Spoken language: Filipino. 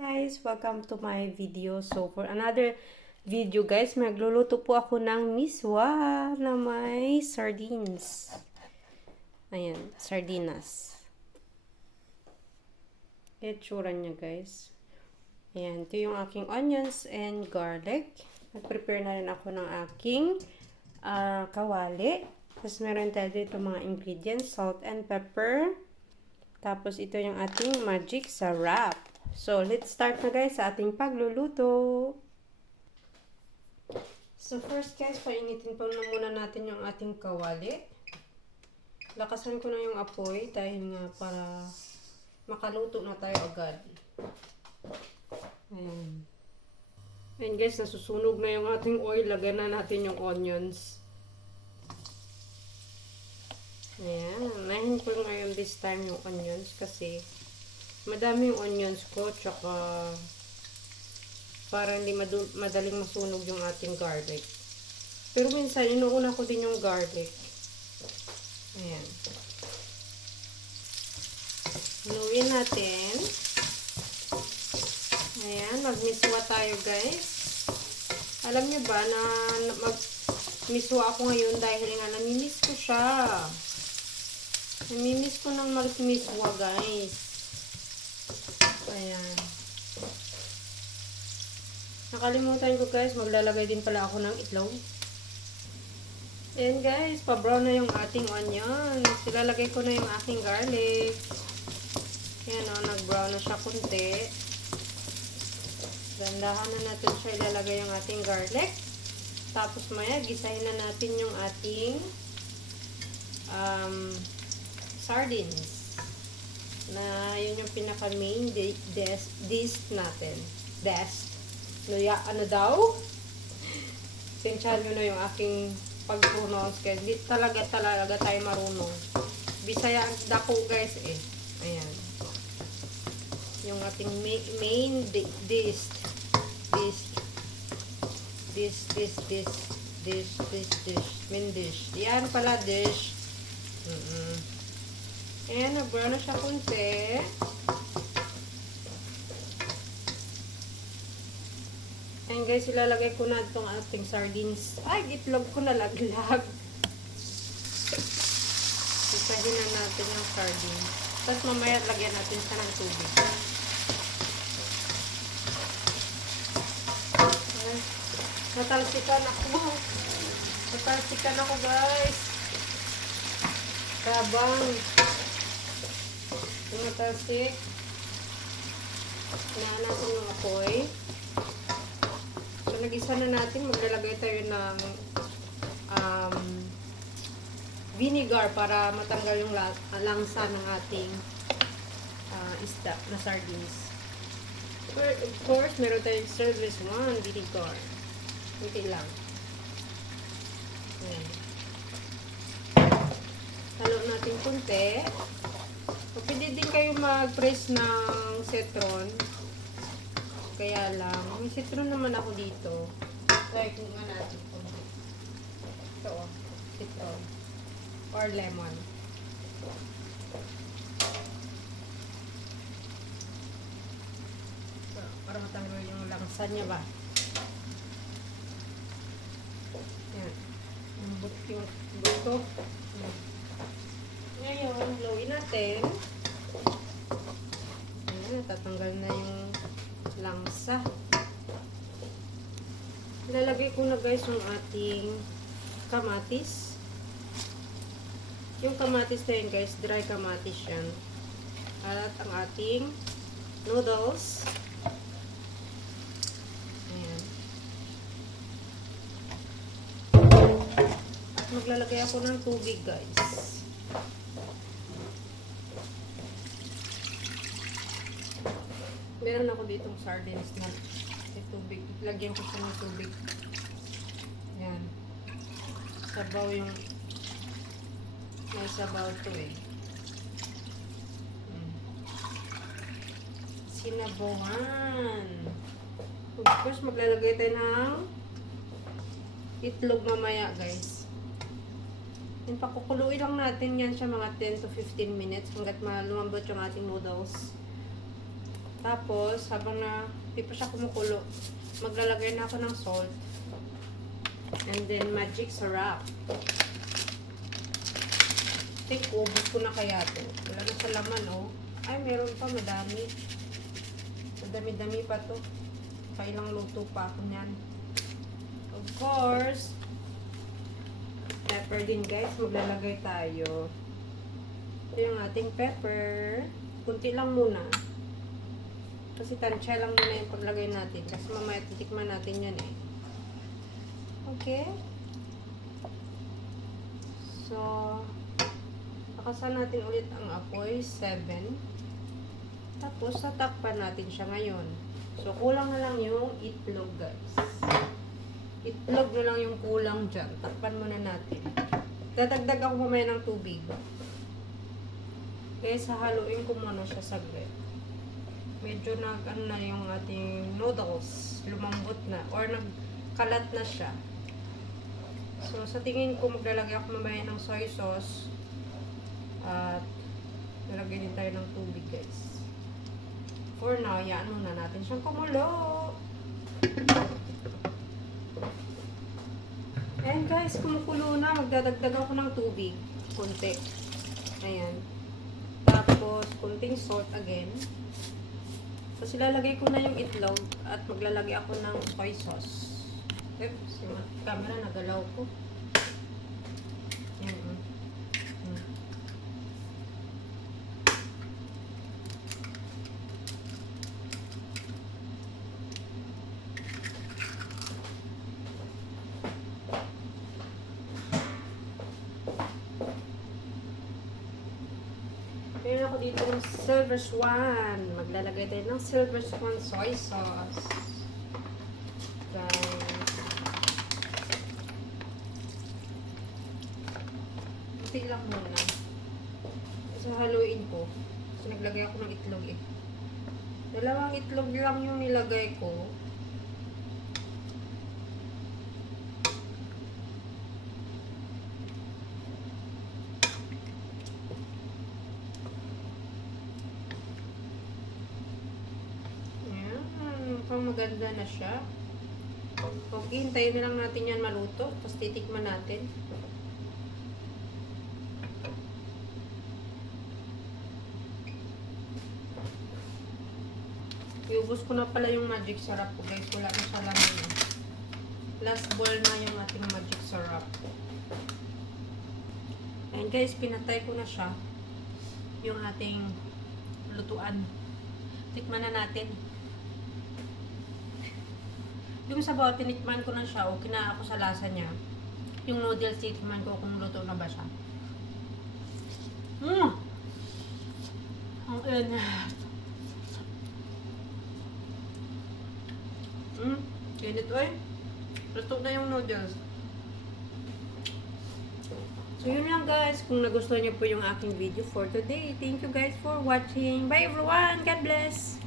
Guys, welcome to my video. So for another video guys, magluluto po ako ng miswa na may sardines. Ayan, sardinas. Itsura niya guys. Ayan, ito yung aking onions and garlic. Nag-prepare na rin ako ng aking kawali. Tapos meron tayo dito mga ingredients, salt and pepper. Tapos ito yung ating magic sarap. So, let's start na guys sa ating pagluluto. So, first guys, painitin po na muna natin yung ating kawali. Lakasan ko na yung apoy dahil nga para makaluto na tayo agad. Ayan. Ayan guys, nasusunog na yung ating oil. Lagyan na natin yung onions. Ayan. Nahin ko ngayon this time yung onions kasi madami yung onions ko, tsaka para hindi madaling masunog yung ating garlic. Pero minsan, inuuna ko din yung garlic. Ayan. Haluin natin. Ayan, magmiswa tayo guys. Alam niyo ba na magmiswa ako ngayon dahil nga namimiss ko siya. Namimiss ko ng magmiswa guys. Ayan. Nakalimutan ko guys, maglalagay din pala ako ng itlog. Ayan guys, pa-brown na yung ating onions. Ilalagay ko na yung aking garlic. Ayan o, nag-brown na siya kunti. Gandahan na natin siya ilalagay yung ating garlic. Tapos maya, gisahin na natin yung ating sardines. Na yun yung pinaka main dish natin. Ano daw? Pensyan nyo na yung aking pag-pronounce guys. Di talaga tayo marunong. Bisaya ang dako guys eh. Ayan. Yung ating main dish. Main dish. Yan pala dish. Ayan, nag-brown na siya kunti. Ayan guys, ilalagay ko na itong ating sardines. Ay, itlog ko nalaglag. Isahin na natin yung sardines. Tapos mamaya lagyan natin siya ng tubig. Ay, natalsikan ako guys. Kabang. Yung matalsik. Hinaan natin yung apoy. So, nag-isa na natin. Maglalagay tayo ng vinegar para matanggal yung langsa ng ating isda na sardines. Of course, meron tayong service 1 vinegar. Hindi lang. Ayan. Halo natin kunti. O, pwede din kayo mag-press ng citron. Kaya lang, may citron naman ako dito. Try kung nga natin kunti. Ito o, citron. Or lemon. So, para matanggal yung langsa niya ba. Yan. Yung buto. Ngayon, lawin natin. Ayan, natatanggal na yung langsa. Ilalagay ko na guys yung ating kamatis. Yung kamatis na yun guys, dry kamatis yan. At ang ating noodles. Ayan. At maglalagay ako ng tubig guys. Meron ako ditong sardines na may tubig. Lagyan ko siya ng tubig. Ayan. Sabaw yung may sabaw to eh. Sinabawan. Of course, maglalagay tayo ng itlog mamaya guys. And pakukuluin lang natin yan siya mga 10 to 15 minutes hanggat lumambot yung ating noodles. Tapos, habang di pa siya kumukulo, maglalagay na ako ng salt. And then, magic syrup. I think, ubos ko na kaya to. Wala na sa laman, oh. Ay, meron pa, madami. Madami-dami pa to. Kailang luto pa ako niyan. Of course, pepper din, guys. Maglalagay tayo. Ito yung ating pepper. Kunti lang muna. Kasi tansya lang muna yung paglagay natin. Kasi mamaya titikman natin yan eh. Okay? So, pakasan natin ulit ang apoy. 7. Tapos, tatakpan natin siya ngayon. So, kulang na lang yung itlog, guys. Itlog na lang yung kulang dyan. Takpan muna natin. Dadagdag ako mamaya ng tubig. Kaya haluin ko muna siya saglit. Medyo ano na yung ating noodles. Lumambot na. Or nagkalat na siya. So, sa tingin ko, maglalagay ako mamaya ng soy sauce. At, nalagay din tayo ng tubig, guys. For now, yan muna natin siyang kumulo. And guys, kumukulo na. Magdadagdag ako ng tubig. Kunti. Ayan. Tapos, kunting salt again. Tapos, ilalagay ko na yung itlog. At maglalagay ako ng soy sauce. Oops, yung camera nagalaw ko. Ayan. Meron ako dito ng Silver Swan. Maglalagay tayo ng Silver Swan soy sauce. Guys. Kunti lang muna. Kasi haluin ko. Kasi naglagay ako ng itlog eh. Dalawang itlog lang yung nilagay ko. Mukhang maganda na siya. Okay, hintayin na lang natin yan maluto. Tapos titikman natin. Iubos ko na pala yung magic syrup ko, guys. Wala na siya laman. Last bowl na yung ating magic syrup. And guys, pinatay ko na siya. Yung ating lutuan. Tikman na natin. Yung sabaw, tinikman ko na siya. Okay na ako sa lasa niya. Yung noodles, titikman ko kung luto na ba siya. Ang init. Init eh. Luto na yung noodles. So yun lang guys. Kung nagustuhan niyo po yung aking video for today. Thank you guys for watching. Bye everyone. God bless.